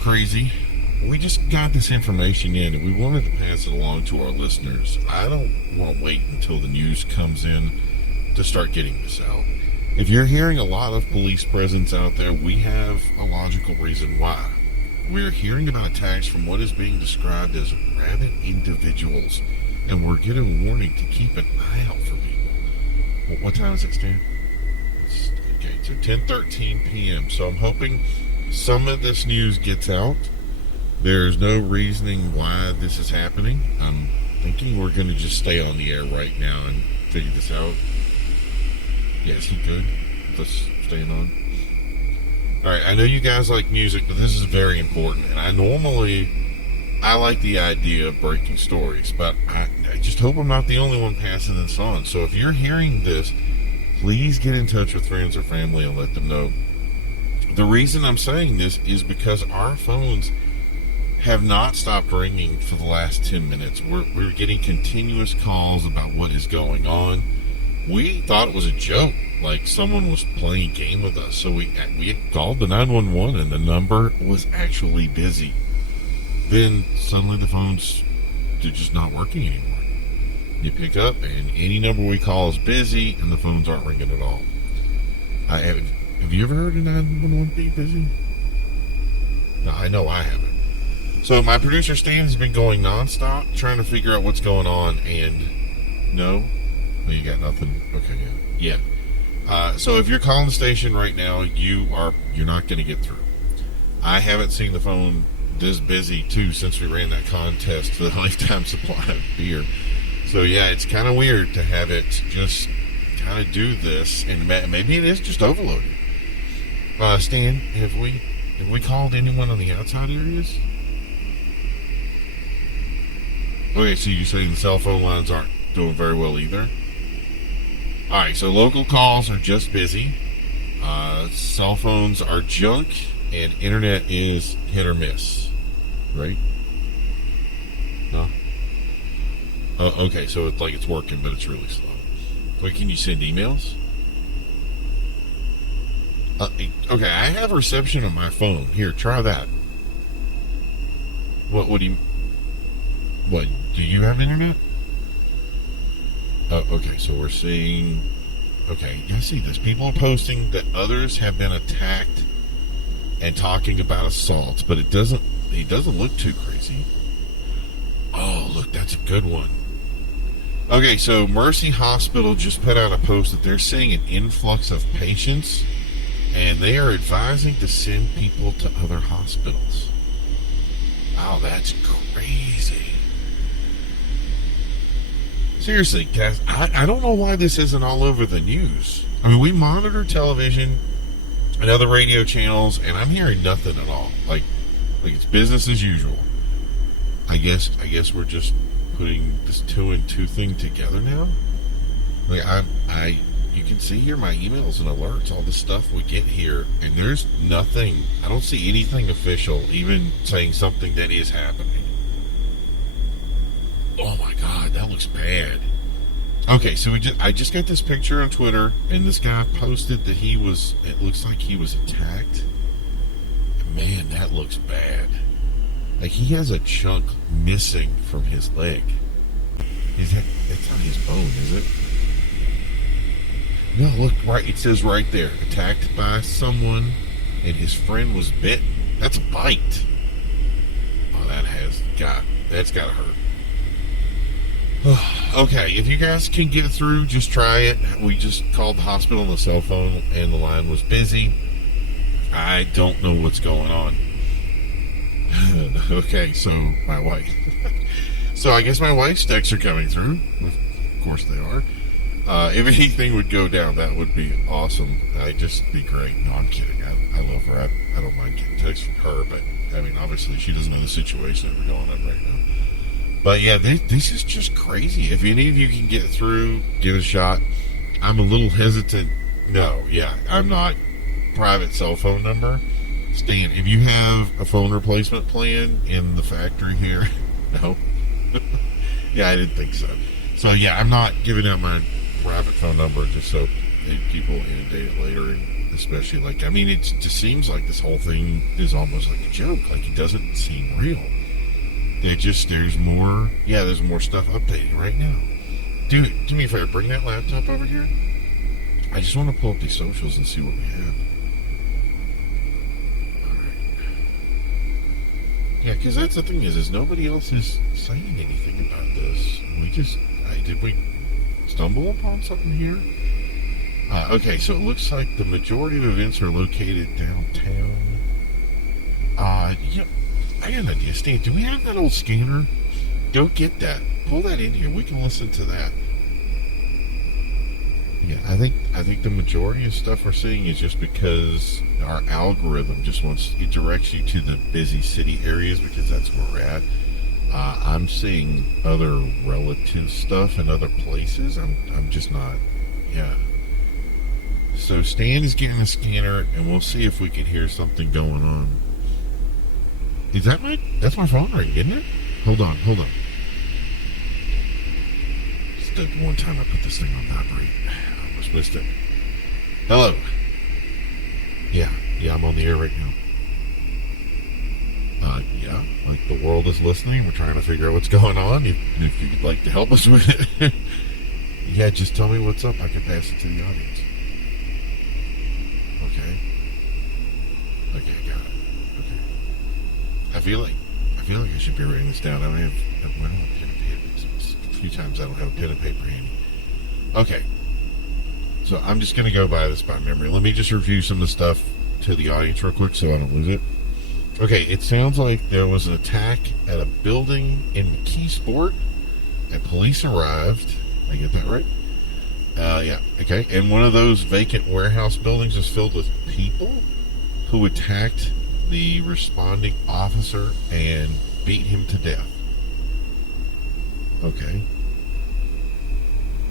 Crazy. We just got this information in and we wanted to pass it along to our listeners. I don't want to wait until the news comes in to start getting this out. If you're hearing a lot of police presence out there, we have a logical reason why. We're hearing about attacks from what is being described as rabid individuals, and we're getting a warning to keep an eye out for people. Well, what time is it, Stan? Okay, so 10:13 p.m. So I'm hoping some of this news gets out. There's no reasoning why this is happening. I'm thinking we're going to just stay on the air right now and figure this out. Yeah, is he good? Let's staying on. Alright, I know you guys like music, but this is very important. And I like the idea of breaking stories, but I just hope I'm not the only one passing this on. So if you're hearing this, please get in touch with friends or family and let them know. The reason I'm saying this is because our phones have not stopped ringing for the last 10 minutes. We're getting continuous calls about what is going on. We thought it was a joke, like someone was playing a game with us. So we had called the 911 and the number was actually busy. Then suddenly the phones are just not working anymore. You pick up and any number we call is busy and the phones aren't ringing at all. Have you ever heard of 911 be busy? No, I know I haven't. So my producer Stan has been going nonstop trying to figure out what's going on, and no, you got nothing. Okay, yeah. So if you're calling the station right now, you're not going to get through. I haven't seen the phone this busy too since we ran that contest for the lifetime supply of beer. So yeah, it's kind of weird to have it just kind of do this, and maybe it is just overloaded. Stan, have we called anyone on the outside areas? Okay, so you're saying the cell phone lines aren't doing very well either? Alright, so local calls are just busy. Cell phones are junk, and internet is hit or miss. Right? No? Okay, so it's like it's working, but it's really slow. Wait, can you send emails? Okay, I have reception on my phone. Here, try that. What do you have internet? Okay, so we're seeing... Okay, I see this. People are posting that others have been attacked and talking about assaults, but it doesn't look too crazy. Oh, look, that's a good one. Okay, so Mercy Hospital just put out a post that they're seeing an influx of patients, and they are advising to send people to other hospitals. Wow, that's crazy. Seriously, guys, I don't know why this isn't all over the news. I mean, we monitor television and other radio channels, and I'm hearing nothing at all. Like it's business as usual. I guess we're just putting this 2 and 2 thing together now. Like you can see here my emails and alerts, all the stuff we get here, and there's nothing. I don't see anything official, even saying something that is happening. Oh my God, that looks bad. Okay, so I just got this picture on Twitter, and this guy posted that it looks like he was attacked. Man, that looks bad. Like he has a chunk missing from his leg. It's not his bone, is it? No, look, right, it says right there, attacked by someone, and his friend was bit. That's a bite. Oh, that's gotta hurt. Okay, if you guys can get it through, just try it. We just called the hospital on the cell phone, and the line was busy. I don't know what's going on. Okay, so my wife. So I guess my wife's texts are coming through. Of course they are. If anything would go down, that would be awesome. I'd just be great. No, I'm kidding. I love her. I don't mind getting texts from her, but I mean, obviously she doesn't know the situation that we're going on right now. But yeah, this is just crazy. If any of you can get through, give it a shot. I'm a little hesitant. No, yeah, I'm not private cell phone number. Stan, if you have a phone replacement plan in the factory here, No. Yeah, I didn't think so. So yeah, I'm not giving out my private phone number just so people inundate it later, and especially like, I mean, it just seems like this whole thing is almost like a joke. Like, it doesn't seem real. There's more. Yeah, there's more stuff updating right now. Dude, do me a favor, bring that laptop over here. I just want to pull up these socials and see what we have. Yeah, because that's the thing is nobody else is saying anything about this. Did we stumble upon something here? Okay, so it looks like the majority of events are located downtown. Yeah, I got an idea. Steve, do we have that old scanner? Go get that. Pull that in here. We can listen to that. Yeah, I think the majority of stuff we're seeing is just because our algorithm just it directs you to the busy city areas because that's where we're at. I'm seeing other relative stuff in other places. I'm just not. Yeah. So Stan is getting a scanner, and we'll see if we can hear something going on. Is that that's my phone ringing, isn't it? Hold on. It's the one time I put this thing on vibrate. I almost missed it. Hello. Yeah, I'm on the air right now. Yeah, like the world is listening. We're trying to figure out what's going on. If you'd like to help us with it, yeah, just tell me what's up. I can pass it to the audience. Okay, I got it. Okay. I feel like I should be writing this down. I don't have pen and paper. A few times I don't have a pen and paper handy. Okay. So I'm just going to go by this by memory. Let me just review some of the stuff to the audience real quick so I don't lose it. Okay, it sounds like there was an attack at a building in McKeesport, and police arrived. I get that right? Yeah, okay. And one of those vacant warehouse buildings was filled with people who attacked the responding officer and beat him to death. Okay.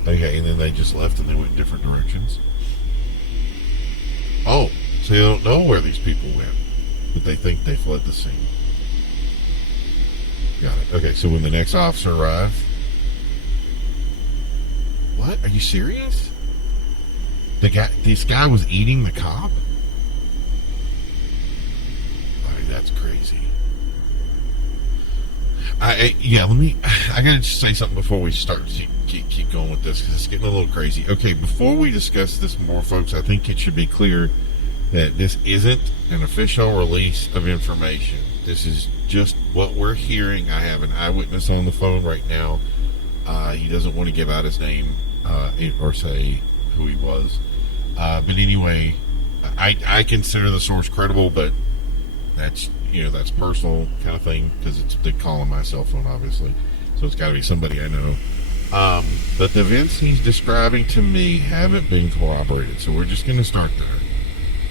Okay, and then they just left and they went in different directions. Oh, so you don't know where these people went, but they think they fled the scene. Got it. Okay, so when the next officer arrived... What? Are you serious? This guy was eating the cop? That's crazy. I gotta just say something before we start to keep going with this, because it's getting a little crazy. Okay, before we discuss this more, folks, I think it should be clear that this isn't an official release of information. This is just what we're hearing. I have an eyewitness on the phone right now. He doesn't want to give out his name or say who he was. But anyway, I consider the source credible, but that's personal kind of thing, because they call on my cell phone, obviously, so it's got to be somebody I know. But the events he's describing to me haven't been corroborated, so we're just going to start there.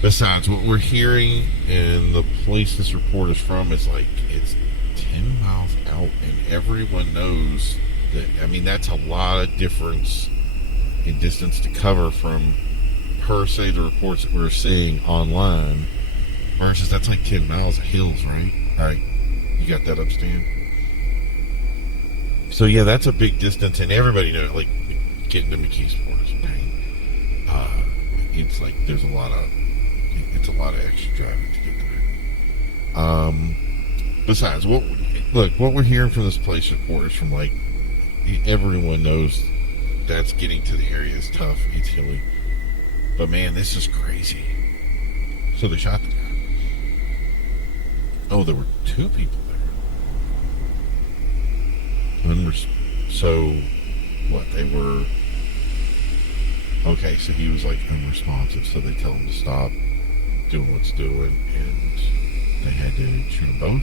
Besides, what we're hearing and the place this report is from is like it's 10 miles out, and everyone knows that. I mean, that's a lot of difference in distance to cover from, per se, the reports that we're seeing online. Versus that's like 10 miles of hills, right? All right, you got that up, Stan? So yeah, that's a big distance, and everybody knows, like, getting to McKeesport is a pain. It's like it's a lot of extra driving to get there. Besides, what we're hearing from this police report is from, like, everyone knows that's getting to the area is tough. It's hilly, but man, this is crazy. So they shot the guy. Oh, there were 2 people there. So, what, they were... Okay, so he was, like, unresponsive, so they tell him to stop doing what's doing, and they had to shoot them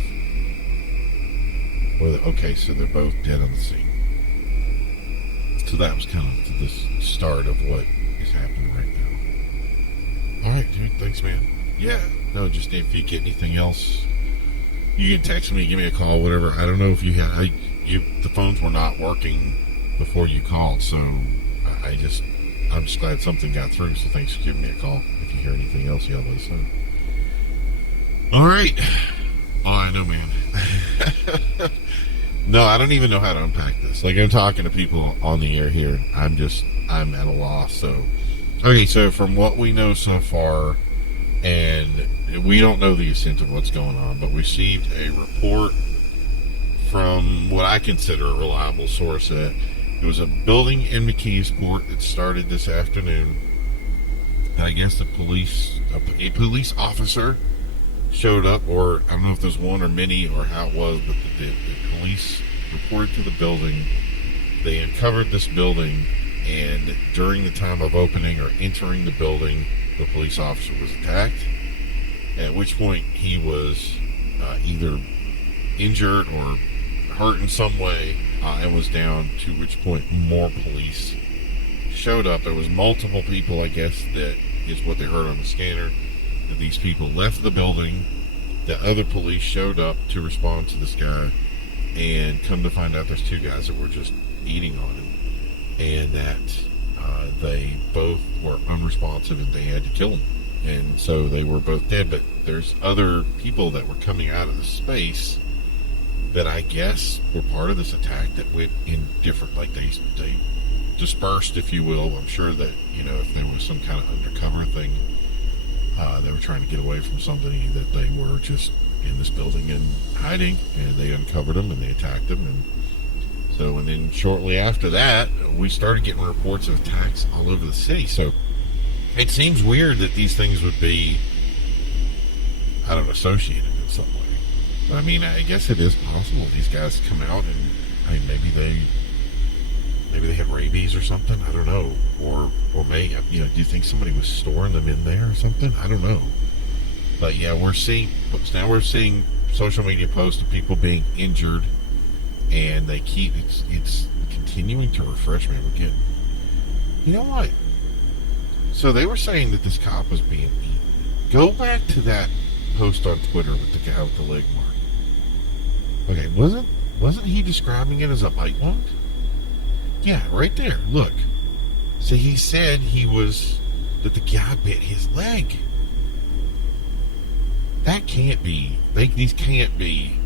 both? Okay, so they're both dead on the scene. So that was kind of the start of what is happening right now. Alright, dude, thanks, man. Yeah. No, just if you get anything else... You can text me, give me a call, whatever. I don't know if you had... the phones were not working before you called, so I'm just glad something got through, so thanks for giving me a call. If you hear anything else, y'all let us know. All right. Oh, I know, man. No, I don't even know how to unpack this. Like, I'm talking to people on the air here. I'm at a loss. So, okay, so from what we know so far, and we don't know the extent of what's going on, but we received a report from what I consider a reliable source that it was a building in McKeesport that started this afternoon. And I guess a police officer showed up, or I don't know if there's one or many or how it was, but the police reported to the building. They uncovered this building, and during the time of opening or entering the building, the police officer was attacked, at which point he was either injured or hurt in some way, and was down, to which point more police showed up. There was multiple people, I guess, that is what they heard on the scanner, that these people left the building, the other police showed up to respond to this guy, and come to find out there's two guys that were just eating on him, and that they both were unresponsive and they had to kill him, and so they were both dead. But there's other people that were coming out of the space that I guess were part of this attack that went in different, like they dispersed, if you will. I'm sure that, if there was some kind of undercover thing, they were trying to get away from somebody, that they were just in this building and hiding, and they uncovered them and they attacked them. And so, and then shortly after that, we started getting reports of attacks all over the city. So it seems weird that these things would be, I don't know, associated in some way. But I mean, I guess it is possible these guys come out and maybe they have rabies or something. I don't know. Or may, do you think somebody was storing them in there or something? I don't know. But yeah, we're seeing social media posts of people being injured, and they keep, it's continuing to refresh me again. You know what? So they were saying that this cop was being eaten. Go back to that post on Twitter with the guy with the leg mark. Okay, wasn't he describing it as a bite wound? Yeah, right there. Look. See, he said that the guy bit his leg. That can't be. These can't be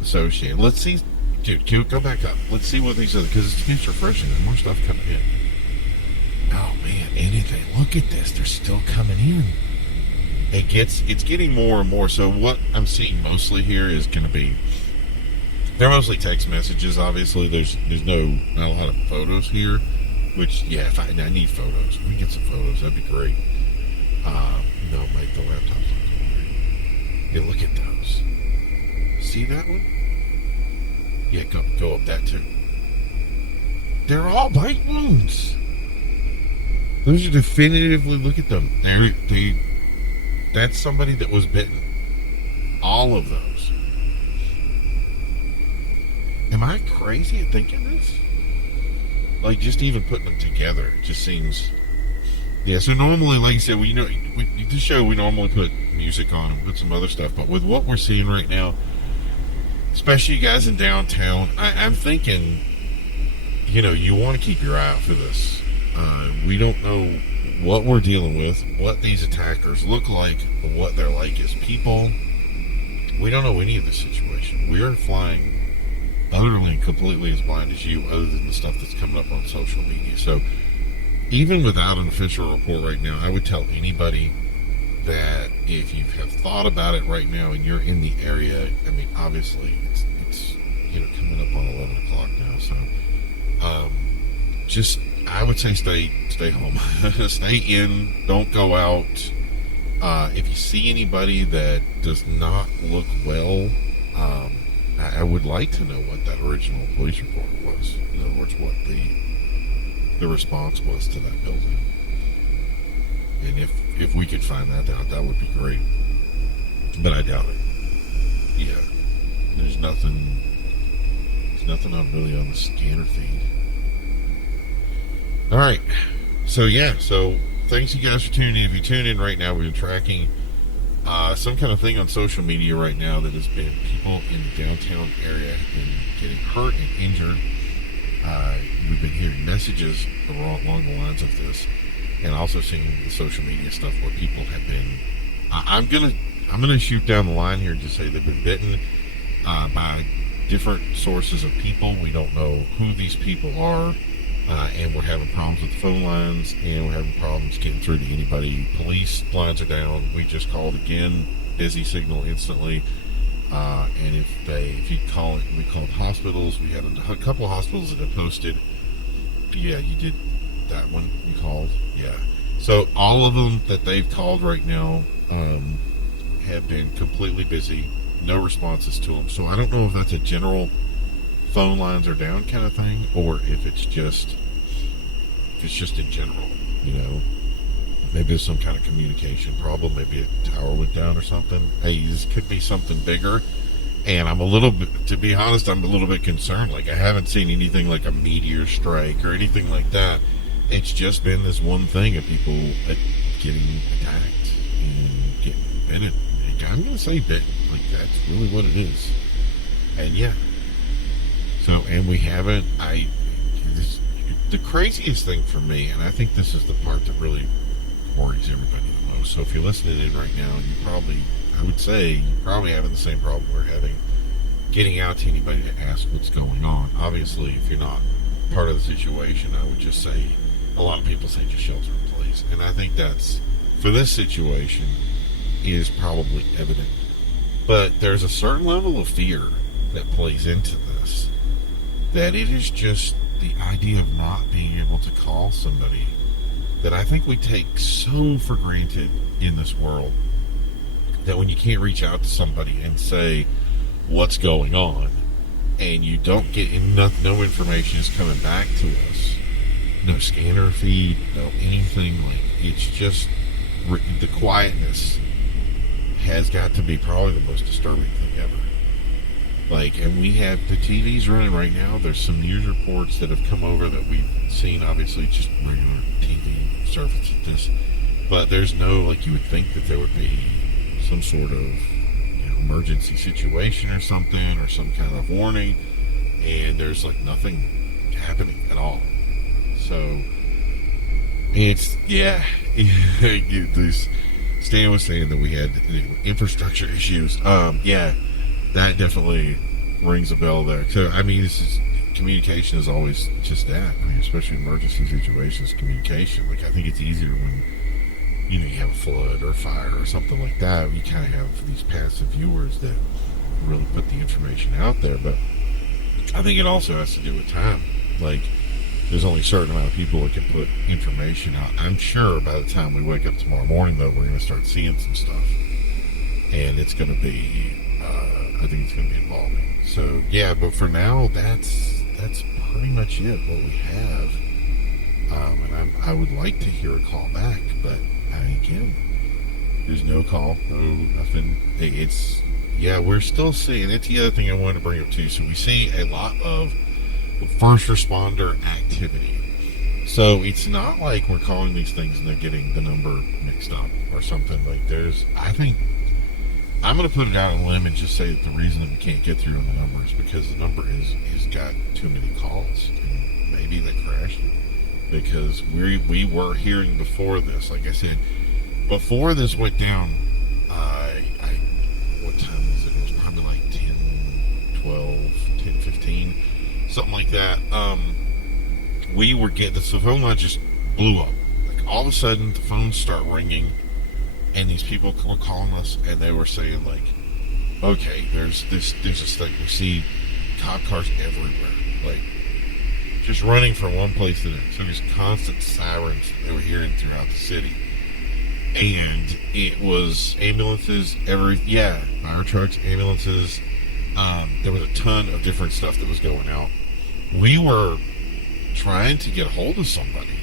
associated. Let's see. Dude, go back up. Let's see what these are, because it keeps refreshing. There's more stuff coming in. Oh, man. Anything. Look at this. They're still coming in. It's getting more and more. So what I'm seeing mostly here is going to be, they're mostly text messages. Obviously, there's not a lot of photos here, which, yeah, if I need photos. If we can get some photos, that'd be great. No, mate, the laptop's not going to work. Yeah, look at those. See that one? Yeah, go up that too. They're all bite wounds. Those are definitively, look at them. That's somebody that was bitten. All of those. Am I crazy at thinking this? Like, just even putting them together, it just seems... Yeah, so normally, like I said, this show, we normally put music on and put some other stuff, but with what we're seeing right now, especially you guys in downtown, I'm thinking, you want to keep your eye out for this. We don't know what we're dealing with, what these attackers look like, what they're like as people. We don't know any of the situation. We are flying utterly and completely as blind as you, other than the stuff that's coming up on social media. So even without an official report right now, I would tell anybody that if you have thought about it right now and you're in the area, I mean, obviously it's coming up on 11 o'clock now, so just, I would say stay home. Stay in, don't go out. If you see anybody that does not look well, I would like to know what that original police report was. In other words, what the response was to that building. And if we could find that out, that would be great. But I doubt it. Yeah. There's nothing on really on the scanner feed. Alright. So yeah, thanks you guys for tuning in. If you tune in right now, we're tracking some kind of thing on social media right now that has been people in the downtown area have been getting hurt and injured. We've been hearing messages along the lines of this, and also seeing the social media stuff where people have been. I'm gonna shoot down the line here and just say they've been bitten by different sources of people. We don't know who these people are. And we're having problems with the phone lines, and we're having problems getting through to anybody. Police lines are down. We just called again, busy signal instantly. And if you call it, we called hospitals. We had a couple of hospitals that have posted. Yeah, you did that one. You called. Yeah. So all of them that they've called right now have been completely busy. No responses to them. So I don't know if that's a general phone lines are down kind of thing, or if it's just in general, maybe there's some kind of communication problem. Maybe a tower went down or something. Hey, this could be something bigger, and I'm a little bit, to be honest, I'm a little bit concerned. Like, I haven't seen anything like a meteor strike or anything like that. It's just been this one thing of people getting attacked and getting bitten. I'm going to say bitten. Like, that's really what it is. And yeah. So, and we haven't, the craziest thing for me, and I think this is the part that really worries everybody the most. So if you're listening in right now, I would say you're probably having the same problem we're having, getting out to anybody to ask what's going on. Obviously, if you're not part of the situation, I would just say, a lot of people say just shelter in place. And I think that's, for this situation, is probably evident. But there's a certain level of fear that plays into this. That it is just the idea of not being able to call somebody that I think we take so for granted in this world. That when you can't reach out to somebody and say what's going on, and you don't get enough, no information is coming back to us, no scanner feed, no anything, like, it's just the quietness has got to be probably the most disturbing thing ever. Like, and we have the TVs running right now. There's some news reports that have come over that we've seen, obviously, just regular TV surface at this. But there's no, like, you would think that there would be some sort of emergency situation or something, or some kind of warning. And there's, like, nothing happening at all. So, it's, yeah. Stan was saying that we had infrastructure issues. Yeah. That definitely rings a bell there. So, I mean, communication is always just that. I mean, especially in emergency situations, communication. Like, I think it's easier when, you have a flood or a fire or something like that. You kind of have these passive viewers that really put the information out there. But I think it also has to do with time. Like, there's only a certain amount of people that can put information out. I'm sure by the time we wake up tomorrow morning, though, we're going to start seeing some stuff. And it's going to be... I think it's going to be involving. So, yeah, but for now, that's pretty much it, what we have. And I would like to hear a call back, but again, there's no call, no nothing. We're still seeing, it's the other thing I wanted to bring up too. So we see a lot of first responder activity. So it's not like we're calling these things and they're getting the number mixed up or something. Like, I think, I'm going to put it out on a limb and just say that the reason that we can't get through on the number is because the number has got too many calls. And maybe they crashed it. Because we were hearing before this, like I said, before this went down, what time is it? It was probably like 10:15, something like that. We were getting, the phone line just blew up. Like, all of a sudden, the phones start ringing. And these people were calling us, and they were saying, like, okay, there's this thing. We see cop cars everywhere, like, just running from one place to the next. So there's constant sirens that they were hearing throughout the city. And it was ambulances, fire trucks, ambulances. There was a ton of different stuff that was going out. We were trying to get a hold of somebody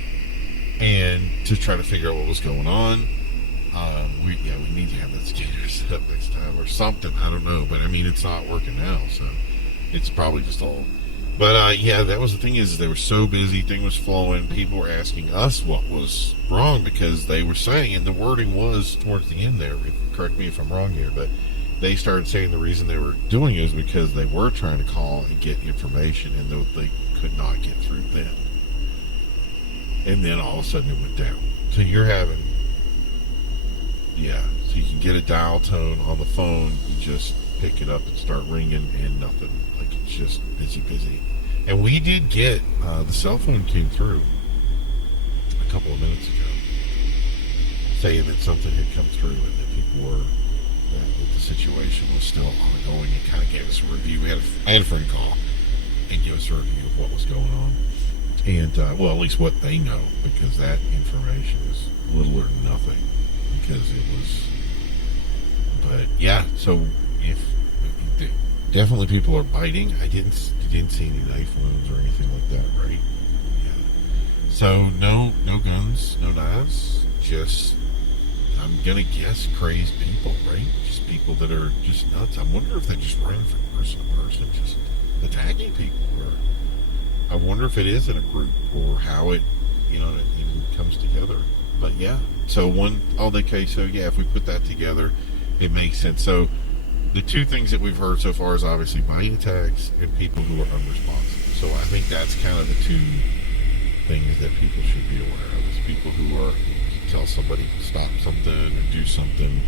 and to try to figure out what was going on. We need to have that scanner set up next time or something. I don't know, but I mean, it's not working now, so it's probably just all. But that was the thing, is they were so busy, thing was flowing. People were asking us what was wrong because they were saying, and the wording was towards the end there. Correct me if I'm wrong here, but they started saying the reason they were doing it is because they were trying to call and get information, and they could not get through then. And then all of a sudden it went down. So you're having. So you can get a dial tone on the phone, you just pick it up and start ringing, and nothing. Like, just busy. And we did get, the cell phone came through a couple of minutes ago saying that something had come through and that people were, that the situation was still ongoing, and kind of gave us a review. I had a friend call and give us a review of what was going on. And, well, at least what they know, because that information is little or nothing, because it was, but yeah, so definitely people are biting. I didn't see any knife wounds or anything like that, right? Yeah. So no guns, no knives, just, I'm gonna guess crazed people, right? Just people that are just nuts. I wonder if they just run from person to person, just attacking people, or I wonder if it is in a group, or how it, it even comes together. But yeah, so if we put that together, it makes sense. So the two things that we've heard so far is obviously bite attacks and people who are unresponsive. So I think that's kind of the two things that people should be aware of, is people who are, tell somebody to stop something or do something,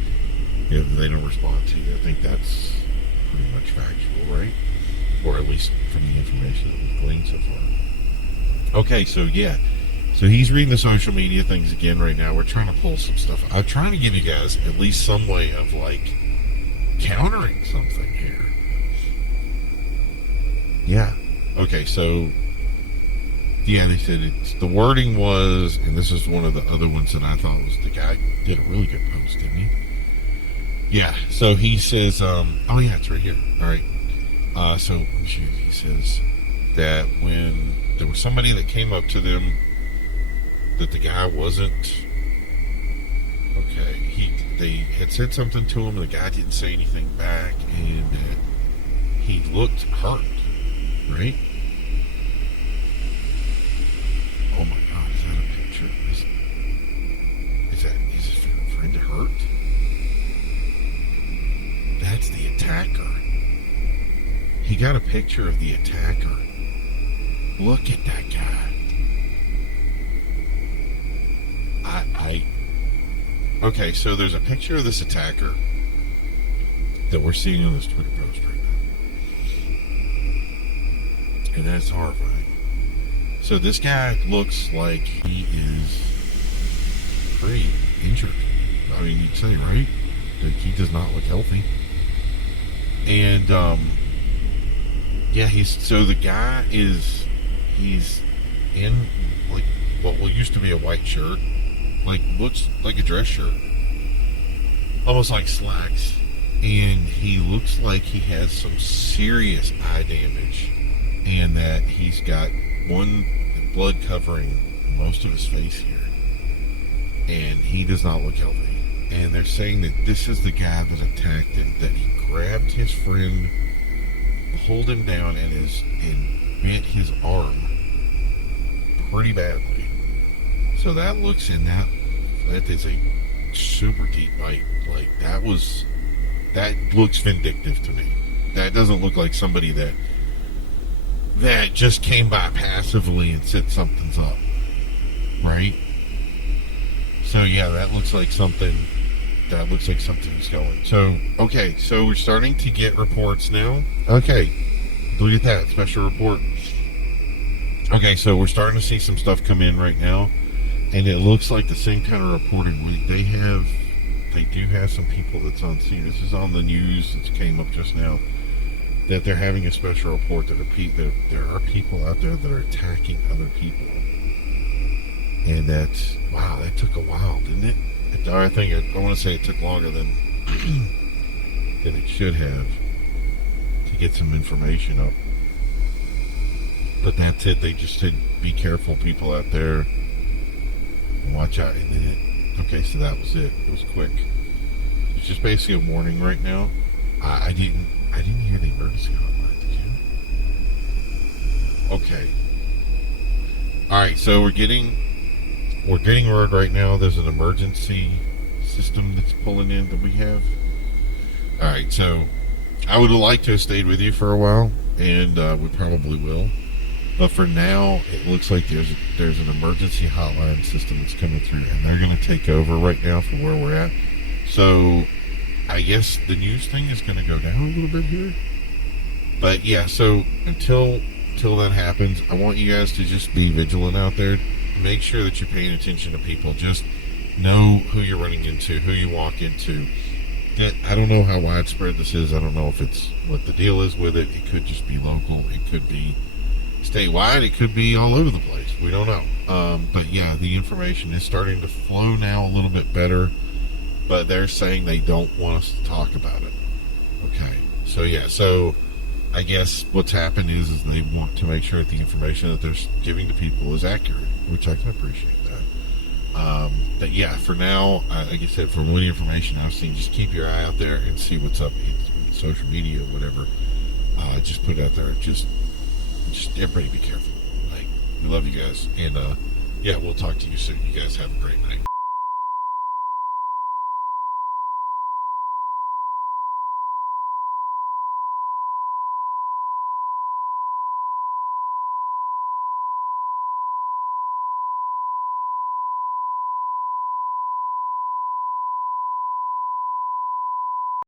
if they don't respond to you. I think that's pretty much factual, right? Or at least from the information that we've gleaned so far. Okay, so yeah. So he's reading the social media things again right now. We're trying to pull some stuff. I'm trying to give you guys at least some way of like countering something here. Yeah. Okay, so yeah, they said the wording was, and this is one of the other ones that I thought was, the guy did a really good post, didn't he? Yeah, so he says, oh yeah, it's right here. All right. So he says that when there was somebody that came up to them, that the guy wasn't okay. They had said something to him, and the guy didn't say anything back, and he looked hurt, right? Oh my God, is that a picture? Is his friend hurt? That's the attacker. He got a picture of the attacker. Look at that guy. Okay, so there's a picture of this attacker that we're seeing on this Twitter post right now. And that's horrifying. So this guy looks like he is pretty injured. I mean, you'd say, right? Like, he does not look healthy. And, yeah, the guy he's in, like, what used to be a white shirt. Like, looks like a dress shirt, almost like slacks, and he looks like he has some serious eye damage, and that he's got one blood covering most of his face here, and he does not look healthy. And they're saying that this is the guy that attacked him, that he grabbed his friend, pulled him down, and bit his arm pretty badly. So that looks in that is a super deep bite. Like, that looks vindictive to me. That doesn't look like somebody that just came by passively and said something's up, right? So yeah, that looks like something's going. So okay, so we're starting to get reports now. Okay, look at that special report. Okay, so we're starting to see some stuff come in right now. And it looks like the same kind of reporting. They do have some people that's on scene. This is on the news that came up just now, that they're having a special report that there are people out there that are attacking other people. And that's, wow, that took a while, didn't it? I want to say it took longer than it should have to get some information up. But that's it. They just said, be careful, people out there. Watch out. And then okay, so that was it. It was quick. It's just basically a warning right now. I didn't hear the emergency hotline, did you? Okay. Alright, so we're getting word right now there's an emergency system that's pulling in that we have. Alright, so I would have liked to have stayed with you for a while, and we probably will. But for now, it looks like there's an emergency hotline system that's coming through, and they're going to take over right now from where we're at. So I guess the news thing is going to go down a little bit here. But yeah, so until that happens, I want you guys to just be vigilant out there. Make sure that you're paying attention to people. Just know who you're running into, who you walk into. I don't know how widespread this is. I don't know if it's what the deal is with it. It could just be local. It could be statewide. It could be all over the place. We don't know. But yeah, the information is starting to flow now a little bit better. But they're saying they don't want us to talk about it. Okay. So yeah. So I guess what's happened is they want to make sure that the information that they're giving to people is accurate, which I can appreciate that. But yeah, for now, like I said, from what information I've seen, just keep your eye out there and see what's up in social media or whatever. Just put it out there. Just everybody be careful. Like, we love you guys. And yeah, we'll talk to you soon. You guys have a great night.